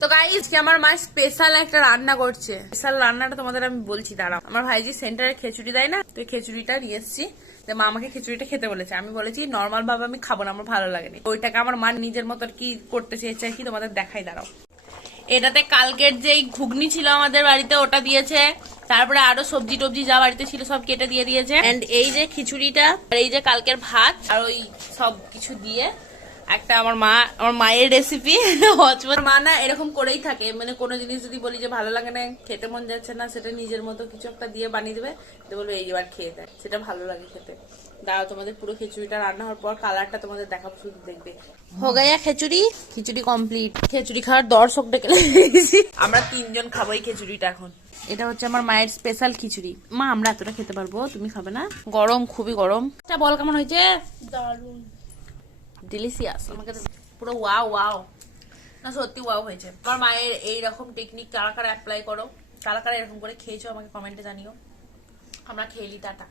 তো গাইস কি আমার মা স্পেশাল একটা রান্না করছে। স্পেশাল রান্নাটা তোমাদের আমি বলছি, দাঁড়াও। আমার ভাইজি সেন্টারে খিচুড়ি দেয় না, তো খিচুড়িটা নিয়ে এসেছি। মা আমাকে খিচুড়িটা খেতে বলেছে, আমি বলেছি নর্মাল ভাবে আমি খাবো না, আমার ভালো লাগেনি। ওইটাকে আমার মা নিজের মতো কি করতে চেয়েছে কি তোমাদের দেখাই, দাঁড়াও। এটাতে কালকের যেই ঘুগনি ছিল আমাদের বাড়িতে ওটা দিয়েছে, তারপরে আরো সবজি টবজি যা বাড়িতে ছিল সব কেটে দিয়ে দিয়েছে। এন্ড এই যে খিচুড়িটা আর এই যে কালকের ভাত আর ওই সব কিছু দিয়ে একটা আমার মায়ের রেসিপি। মা না এরকম করেই থাকে, মানে কোনো জিনিস যদি বলি যে ভালো লাগে না, খেতে মন যাচ্ছে না, সেটা নিজের মতো কিছু একটা দিয়ে বানিয়ে দেবে, তো বলবো এইবার খেয়ে দেয়, সেটা ভালো লাগে খেতে। দাঁড়াও তোমাদের পুরো খিচুড়িটা রান্না হওয়ার পর কালারটা তোমাদের দেখাবো, শুধু দেখবে। হো গায়া খিচুড়ি, খিচুড়ি কমপ্লিট। খিচুড়ি খাওয়ার দর্শক ডেকে লেগেছি। আমরা 3 জন খাবো এই খিচুড়িটা এখন। এটা হচ্ছে আমার মায়ের স্পেশাল খিচুড়ি। মা আমরা এতটা খেতে পারবো, তুমি খাবে না? গরম, খুবই গরম। এটা বল কেমন হয়েছে? দারুণ, ডিলিশিয়াস। আমাকে পুরো ওয়াও ওয়াও, না সত্যি ওয়াও হয়েছে। আমার মায়ের এইরকম টেকনিক কারা কারা অ্যাপ্লাই করো, কারা কারা এরকম করে খেয়েছো আমাকে কমেন্টে জানিও। আমরা খেয়ে নি, টাটা।